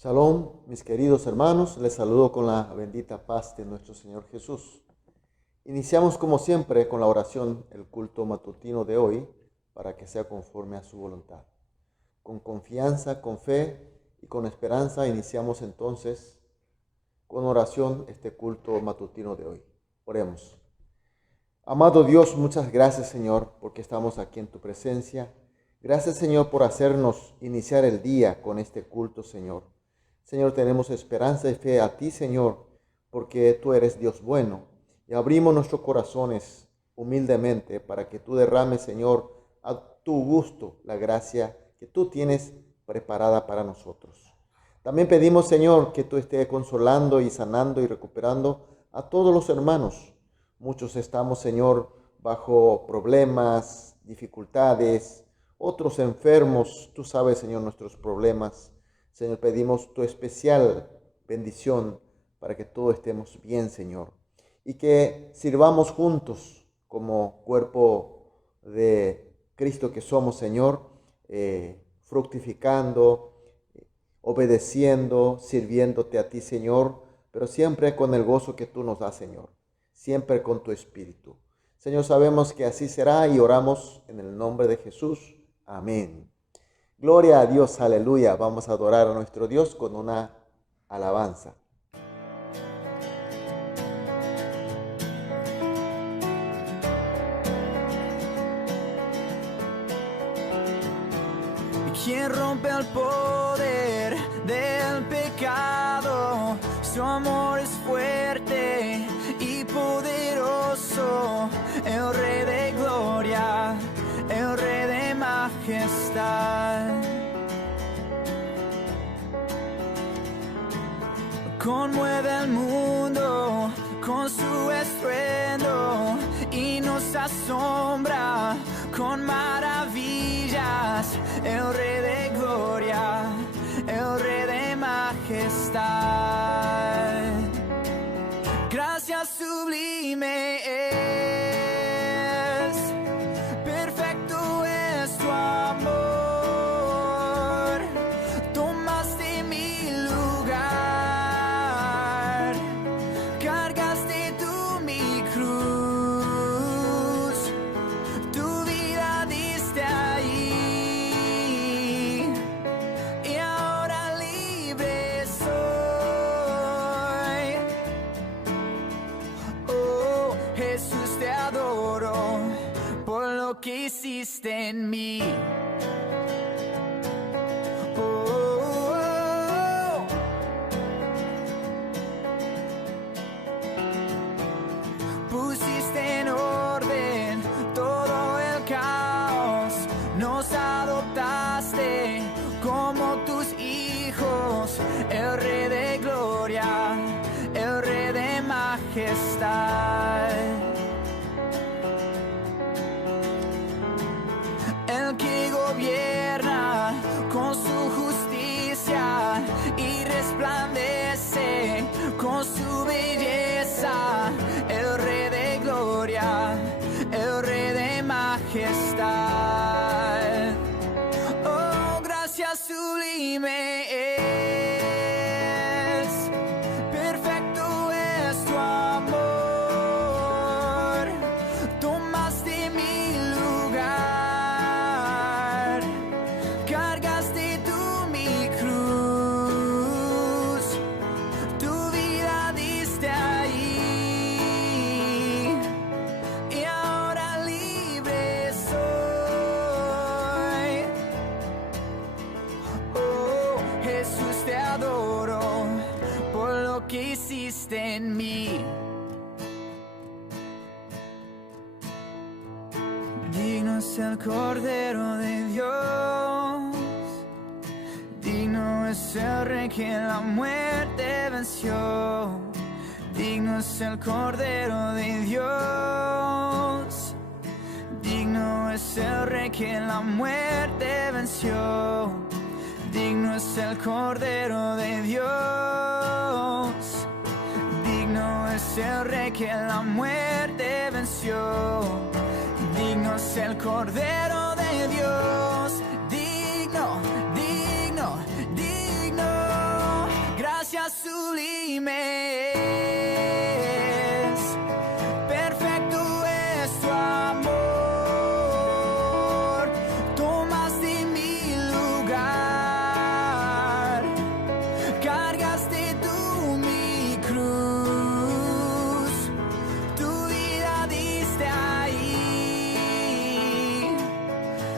Shalom, mis queridos hermanos, les saludo con la bendita paz de nuestro Señor Jesús. Iniciamos como siempre con la oración, el culto matutino de hoy, para que sea conforme a su voluntad. Con confianza, con fe y con esperanza iniciamos entonces con oración este culto matutino de hoy. Oremos. Amado Dios, muchas gracias Señor, porque estamos aquí en tu presencia. Gracias Señor por hacernos iniciar el día con este culto, Señor. Señor, tenemos esperanza y fe a ti, Señor, porque tú eres Dios bueno. Y abrimos nuestros corazones humildemente para que tú derrames, Señor, a tu gusto la gracia que tú tienes preparada para nosotros. También pedimos, Señor, que tú estés consolando y sanando y recuperando a todos los hermanos. Muchos estamos, Señor, bajo problemas, dificultades, otros enfermos. Tú sabes, Señor, nuestros problemas. Señor, pedimos tu especial bendición para que todos estemos bien, Señor. Y que sirvamos juntos como cuerpo de Cristo que somos, Señor, fructificando, obedeciendo, sirviéndote a ti, Señor, pero siempre con el gozo que tú nos das, Señor. Siempre con tu Espíritu. Señor, sabemos que así será y oramos en el nombre de Jesús. Amén. Gloria a Dios, aleluya. Vamos a adorar a nuestro Dios con una alabanza. Quien rompe el poder del pecado, su amor es fuerte y poderoso, el Rey de gloria, el Rey de majestad. Conmueve el mundo con su estruendo y nos asombra con maravillas, el Rey de gloria, el Rey de majestad. Gracias sublime es, perfecto es tu amor, tomaste mi lugar, cargaste tú mi cruz, tu vida diste ahí, y ahora libre soy. Oh, Jesús, te adoro por lo que hiciste en mí. Oh, oh, oh. Pusiste en orden todo el caos, nos adoptaste como tus hijos, el Rey de gloria, el Rey de majestad. El que gobierna con su justicia y resplandece con su belleza, el Rey de gloria, el Rey de majestad. Oh, gracias sublime es, perfecto es tu amor, tomaste mi lugar, cargaste tú mi cruz, tu vida diste ahí, y ahora libre soy. Oh, Jesús, te adoro por lo que hiciste en mí. Digno es el Cordero de Dios, digno es el Rey que la muerte venció, digno es el Cordero de Dios, digno es el Rey que la muerte venció, digno es el Cordero de Dios, digno es el Rey que la muerte venció, digno es el Cordero de Dios, digno, digno, digno. días sublimes. Perfecto es tu amor, tomaste mi lugar, cargaste tú mi cruz, tu vida diste ahí,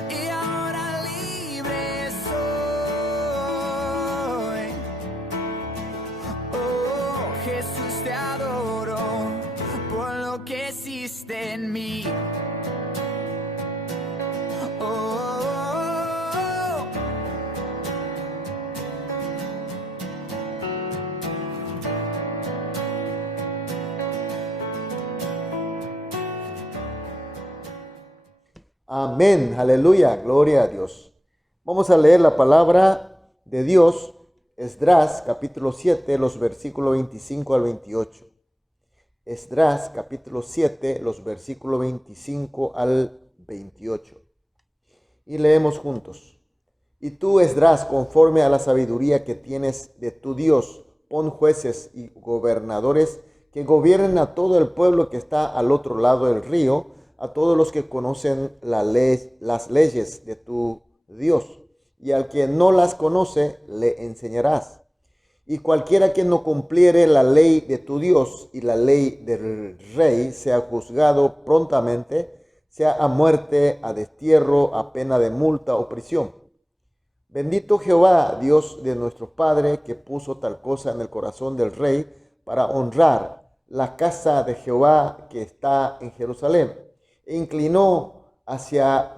y ahora libre soy. Oh, Jesús, te adoro por lo que hiciste en mí. Oh, Amén, aleluya, gloria a Dios. Vamos a leer la palabra de Dios, Esdras capítulo 7, los versículos 25 al 28. Esdras capítulo 7, los versículos 25 al 28. Y leemos juntos. Y tú, Esdras, conforme a la sabiduría que tienes de tu Dios, pon jueces y gobernadores que gobiernen a todo el pueblo que está al otro lado del río, a todos los que conocen las leyes de tu Dios, y al que no las conoce, le enseñarás. Y cualquiera que no cumpliere la ley de tu Dios y la ley del rey, sea juzgado prontamente, sea a muerte, a destierro, a pena de multa o prisión. Bendito Jehová, Dios de nuestro Padre, que puso tal cosa en el corazón del rey para honrar la casa de Jehová que está en Jerusalén. E inclinó hacia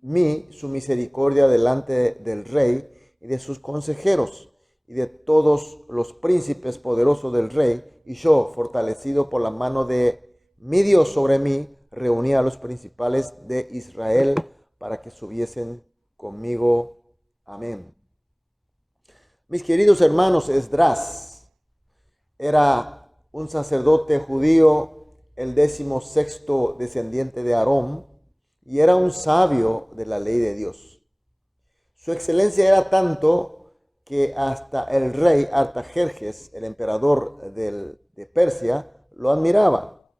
mí su misericordia delante del rey y de sus consejeros y de todos los príncipes poderosos del rey. Y yo, fortalecido por la mano de mi Dios sobre mí, reuní a los principales de Israel para que subiesen conmigo. Amén. Mis queridos hermanos, Esdras era un sacerdote judío, el 16º descendiente de Aarón, y era un sabio de la ley de Dios. Su excelencia era tanto que hasta el rey Artajerjes, el emperador de Persia, lo admiraba.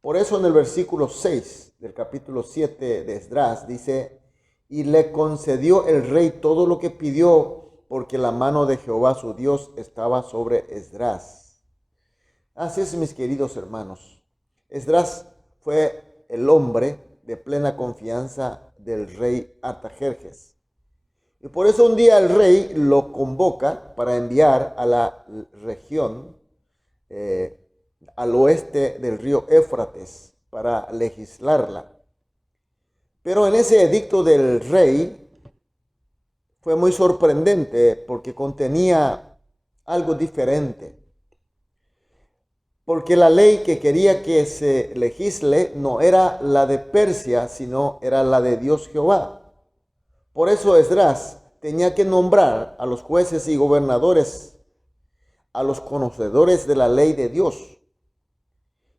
Por eso en el versículo 6 del capítulo 7 de Esdras dice: y le concedió el rey todo lo que pidió, porque la mano de Jehová su Dios estaba sobre Esdras. Así es, mis queridos hermanos. Esdras fue el hombre de plena confianza del rey Artajerjes. Y por eso un día el rey lo convoca para enviar a la región al oeste del río Éufrates para legislarla. Pero en ese edicto del rey fue muy sorprendente porque contenía algo diferente. Porque la ley que quería que se legisle no era la de Persia, sino era la de Dios Jehová. Por eso Esdras tenía que nombrar a los jueces y gobernadores, a los conocedores de la ley de Dios,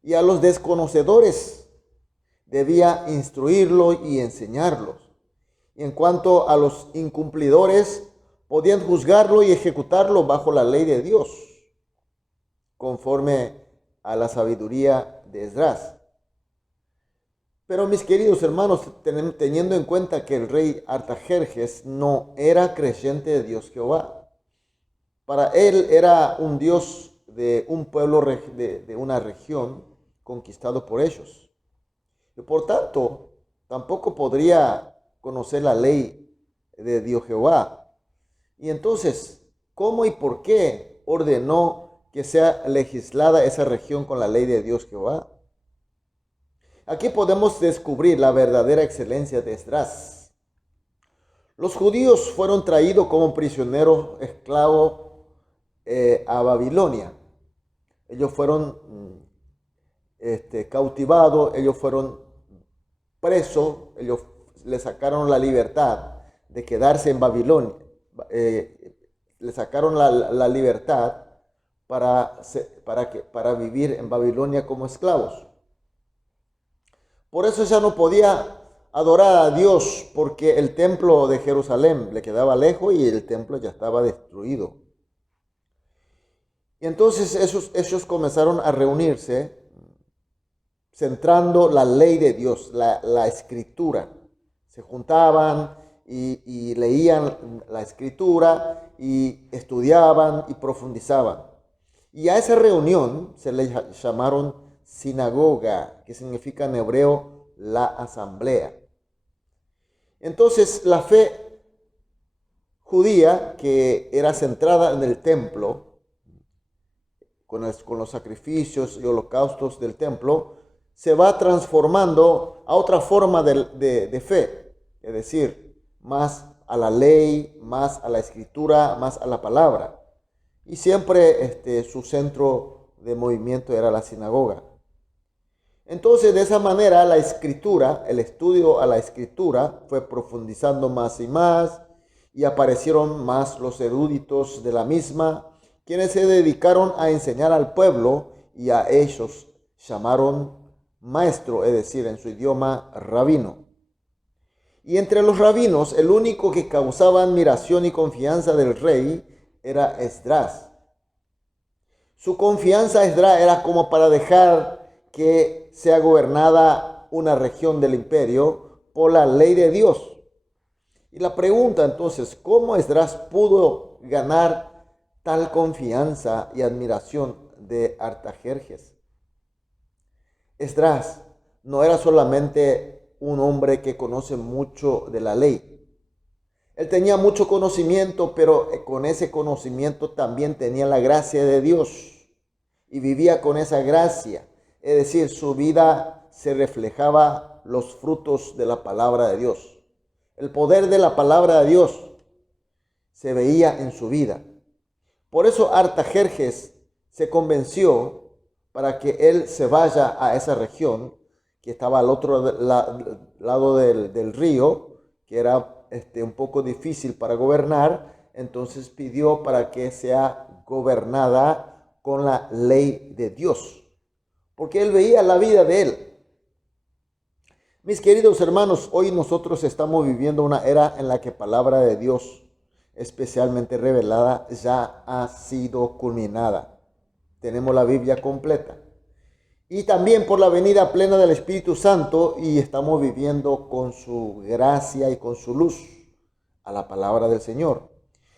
y a los desconocedores debía instruirlos y enseñarlos. Y en cuanto a los incumplidores, podían juzgarlo y ejecutarlo bajo la ley de Dios, conforme a la sabiduría de Esdras. Pero mis queridos hermanos, teniendo en cuenta que el rey Artajerjes no era creyente de Dios Jehová, para él era un Dios de un pueblo, de una región conquistado por ellos. Y por tanto, tampoco podría conocer la ley de Dios Jehová. Y entonces, ¿cómo y por qué ordenó que sea legislada esa región con la ley de Dios Jehová? Aquí podemos descubrir la verdadera excelencia de Esdras. Los judíos fueron traídos como prisioneros esclavos a Babilonia. Ellos fueron cautivados, ellos fueron presos, ellos le sacaron la libertad de quedarse en Babilonia. Le sacaron la libertad para vivir en Babilonia como esclavos. Por eso ya no podía adorar a Dios, porque el templo de Jerusalén le quedaba lejos y el templo ya estaba destruido. Y entonces ellos comenzaron a reunirse centrando la ley de Dios, la escritura. Se juntaban y leían la escritura y estudiaban y profundizaban. Y a esa reunión se le llamaron sinagoga, que significa en hebreo la asamblea. Entonces la fe judía, que era centrada en el templo, con los sacrificios y holocaustos del templo, se va transformando a otra forma de fe, es decir, más a la ley, más a la escritura, más a la palabra. Y siempre su centro de movimiento era la sinagoga. Entonces, de esa manera, la escritura, el estudio a la escritura fue profundizando más y aparecieron más los eruditos de la misma, quienes se dedicaron a enseñar al pueblo, y a ellos llamaron maestro, es decir, en su idioma, rabino. Y entre los rabinos, el único que causaba admiración y confianza del rey era Esdras. Su confianza a Esdras era como para dejar que sea gobernada una región del imperio por la ley de Dios. Y la pregunta entonces, ¿cómo Esdras pudo ganar tal confianza y admiración de Artajerjes? Esdras no era solamente un hombre que conoce mucho de la ley. Él tenía mucho conocimiento, pero con ese conocimiento también tenía la gracia de Dios y vivía con esa gracia. Es decir, su vida se reflejaba los frutos de la palabra de Dios. El poder de la palabra de Dios se veía en su vida. Por eso Artajerjes se convenció para que él se vaya a esa región que estaba al otro lado del río, que era un poco difícil para gobernar. Entonces pidió para que sea gobernada con la ley de Dios, porque él veía la vida de él. Mis queridos hermanos, hoy nosotros estamos viviendo una era en la que la palabra de Dios, especialmente revelada, ya ha sido culminada. Tenemos la Biblia completa. Y también por la venida plena del Espíritu Santo, y estamos viviendo con su gracia y con su luz a la palabra del Señor.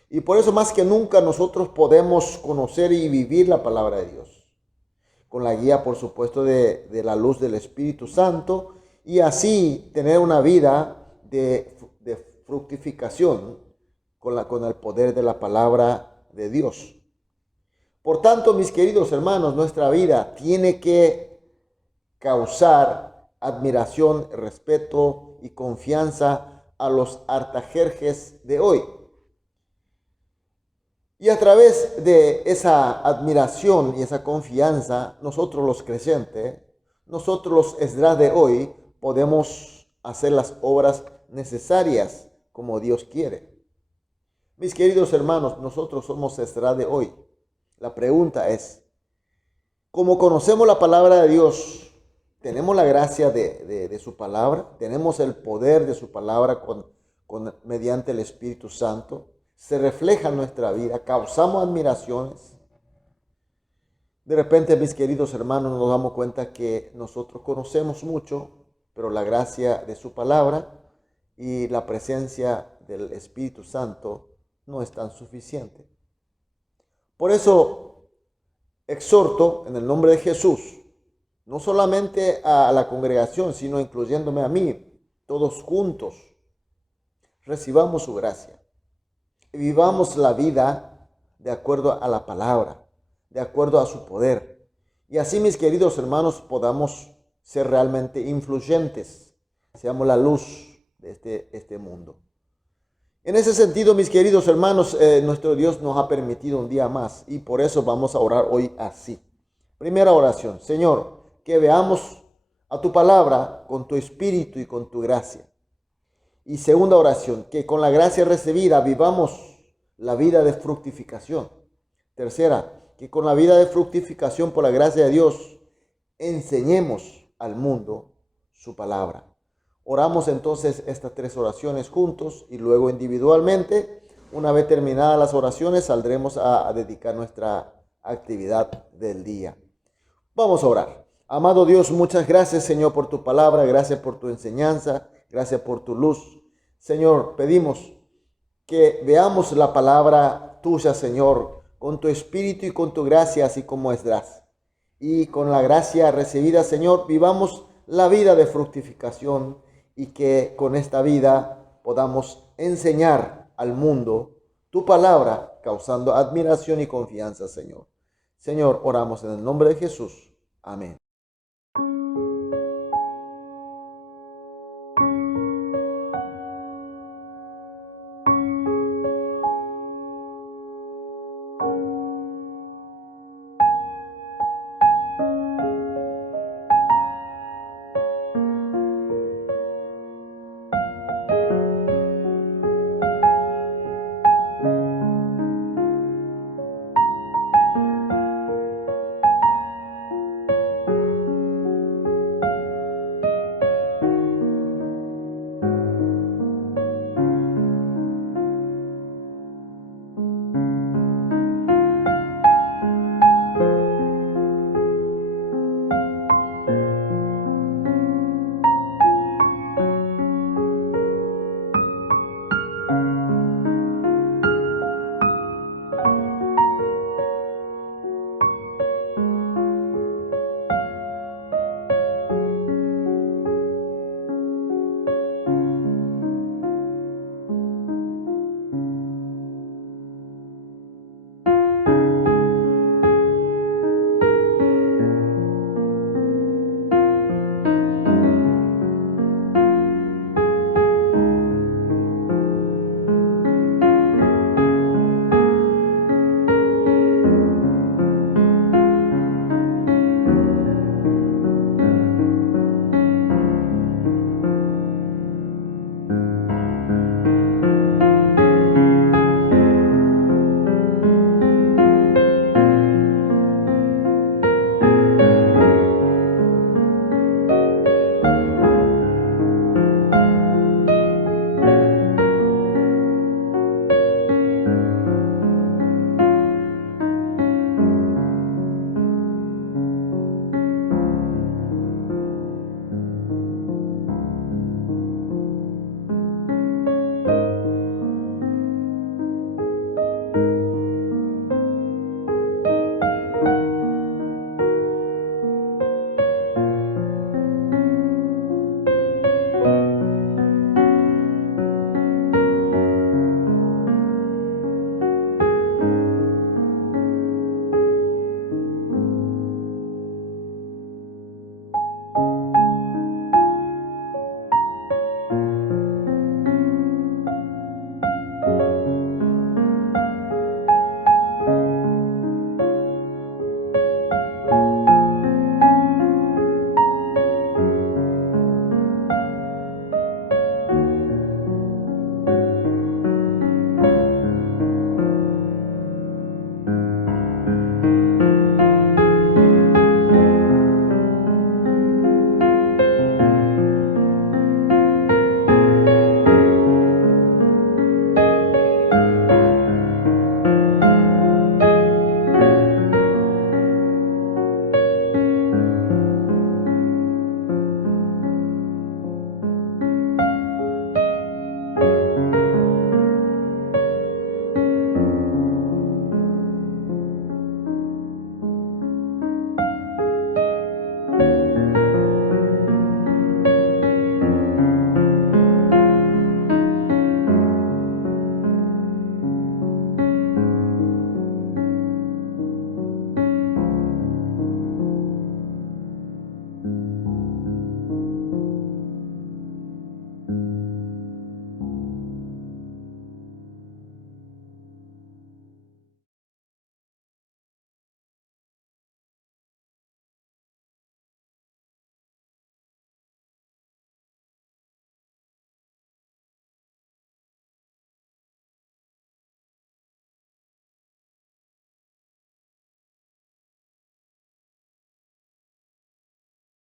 Y por eso más que nunca nosotros podemos conocer y vivir la palabra de Dios, con la guía, por supuesto, de la luz del Espíritu Santo, y así tener una vida de fructificación con el poder de la palabra de Dios. Por tanto, mis queridos hermanos, nuestra vida tiene que causar admiración, respeto y confianza a los Artajerjes de hoy. Y a través de esa admiración y esa confianza, nosotros los creyentes, nosotros los Esdras de hoy, podemos hacer las obras necesarias como Dios quiere. Mis queridos hermanos, nosotros somos Esdras de hoy. La pregunta es, ¿cómo conocemos la palabra de Dios? ¿Tenemos la gracia de su palabra? ¿Tenemos el poder de su palabra mediante el Espíritu Santo? ¿Se refleja en nuestra vida? ¿Causamos admiraciones? De repente, mis queridos hermanos, nos damos cuenta que nosotros conocemos mucho, pero la gracia de su palabra y la presencia del Espíritu Santo no es tan suficiente. Por eso exhorto en el nombre de Jesús, no solamente a la congregación, sino incluyéndome a mí, todos juntos, recibamos su gracia y vivamos la vida de acuerdo a la palabra, de acuerdo a su poder. Y así, mis queridos hermanos, podamos ser realmente influyentes, seamos la luz de este mundo. En ese sentido, mis queridos hermanos, nuestro Dios nos ha permitido un día más y por eso vamos a orar hoy así. Primera oración: Señor, que veamos a tu palabra con tu espíritu y con tu gracia. Y segunda oración, que con la gracia recibida vivamos la vida de fructificación. Tercera, que con la vida de fructificación por la gracia de Dios enseñemos al mundo su palabra. Oramos entonces estas tres oraciones juntos y luego individualmente. Una vez terminadas las oraciones, saldremos a dedicar nuestra actividad del día. Vamos a orar. Amado Dios, muchas gracias, Señor, por tu palabra, gracias por tu enseñanza, gracias por tu luz. Señor, pedimos que veamos la palabra tuya, Señor, con tu espíritu y con tu gracia, así como Esdras. Y con la gracia recibida, Señor, vivamos la vida de fructificación y que con esta vida podamos enseñar al mundo tu palabra, causando admiración y confianza, Señor. Señor, oramos en el nombre de Jesús. Amén.